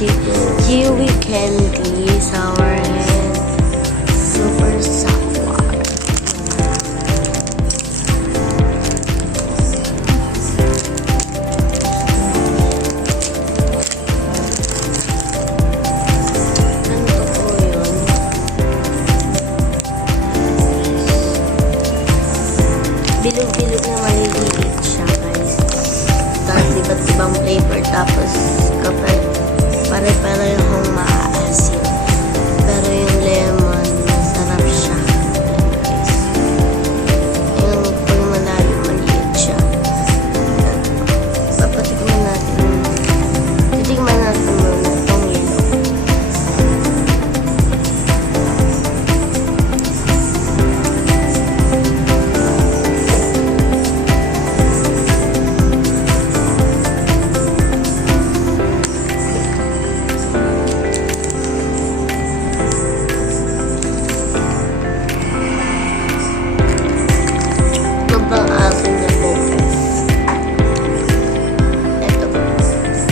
Kiwi candy, sour and super sour. Ganito po yun. Bilog-bilog na maliliit siya, guys. Tapos iba't ibang flavor. Tapos kapag pare-parehong maaasim. Pero yung lemon, masarap siya. Guys. Yung pag malalim, maliit siya. Papatikman natin. Titikman natin muna itong yellow. Sobrang asim na po.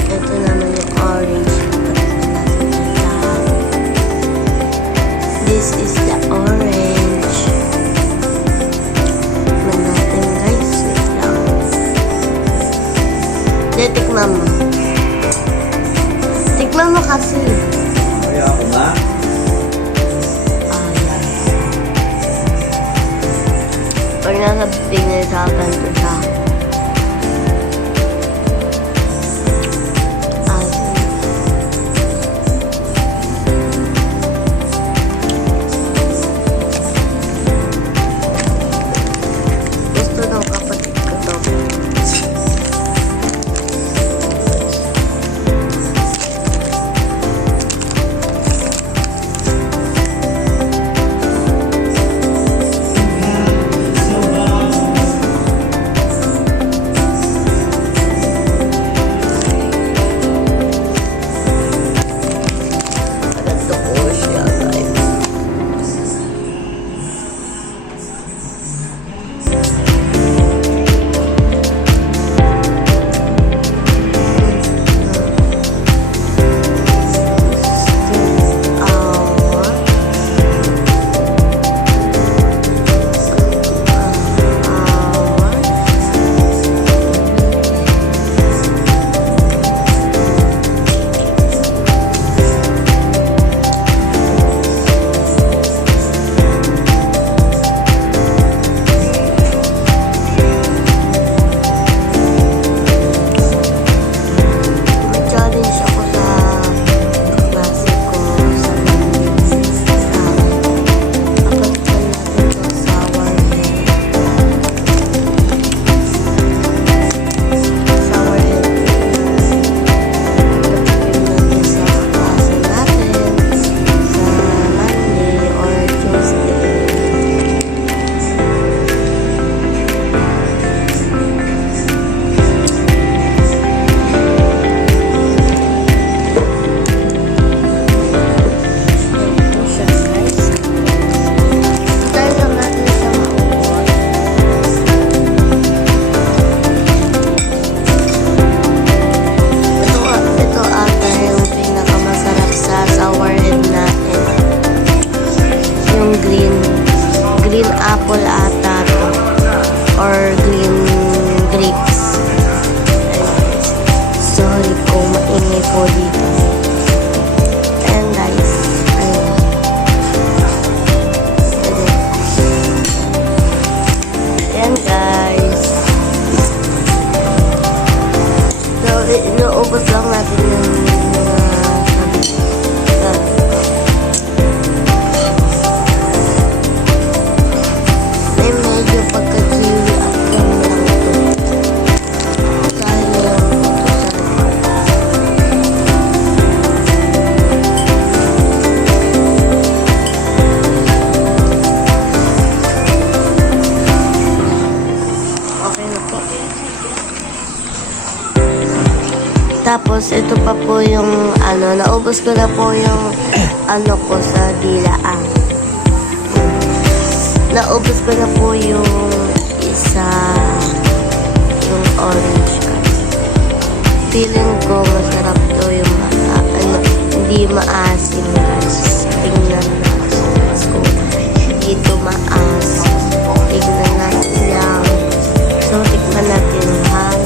Ito naman yung orange. This is the orange. Tikman natin, guys. Wait lang. Tikman mo. Tikman mo kasi. Kaya ako na. Ayan. Pag nasa bibig na sa ganito siya. Ayan. Gusto ng kapatid ko to. Ganito po siya, guys. May challenge ako sa klase ko sa kapag natin ito sour head. Sour head. Kapag natin sa klase natin sa Monday or Tuesday. Ito ata yung pinakamasarap sa sour head natin. Yung green apple ata to. Or green grapes. Ayun. Sorry kung maingay po dito. And guys, ayun. Ayan guys. So, inuubos lang natin yung may medyo pagka-kiwi at yung lang ito. Dahil lang ito sa okay na po. Tapos, ito pa po yung, naubos ko na po yung, ko sa dilaan. Naubos ko na po yung isa, yung orange. Feeling ko, masarap to yung, hindi maasim guys. Tingnan natin kung dito maasim. Tingnan natin lang. So, tikman natin hang.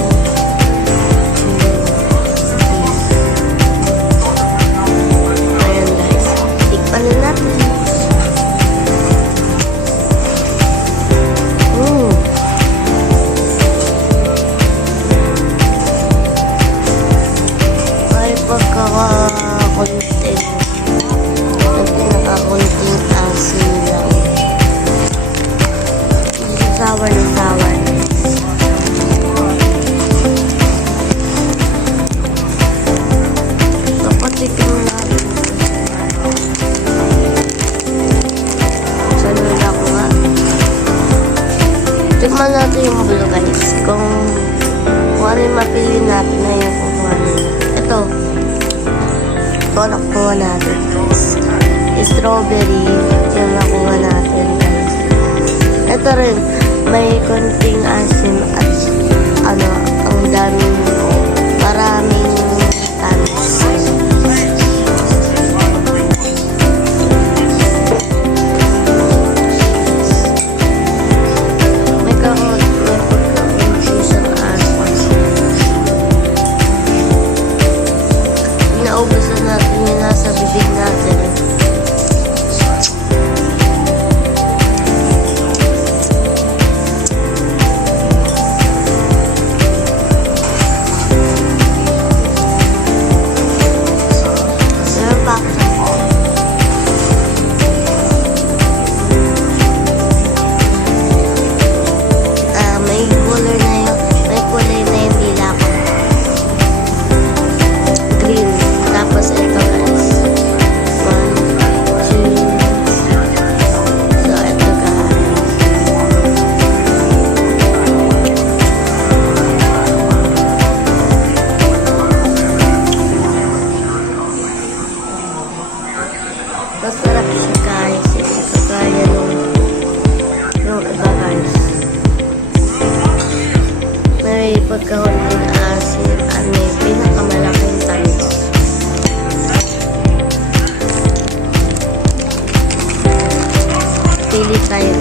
Ayan guys. Tikman na natin. Ay, pagkakakontent. Nagpinakakontent asin lang. Sour na sour. Dapat tikman natin. Sanula ko nga. Tikman natin yung blue guys. Kung ano yung mapili natin na yung kukuha nila. Ito. Ito nakuha natin. Strawberry. Yung nakuha natin guys. Ito rin. May konting asim at ano, ang daming maraming tamis. May pagkakunti sa asim. Inaubusan natin yung nasa bibig natin. Masarap siya guys. Ito kagaya nung iba guys. May pagkahunting asin at may pinakamalaking tamis. Pili tayo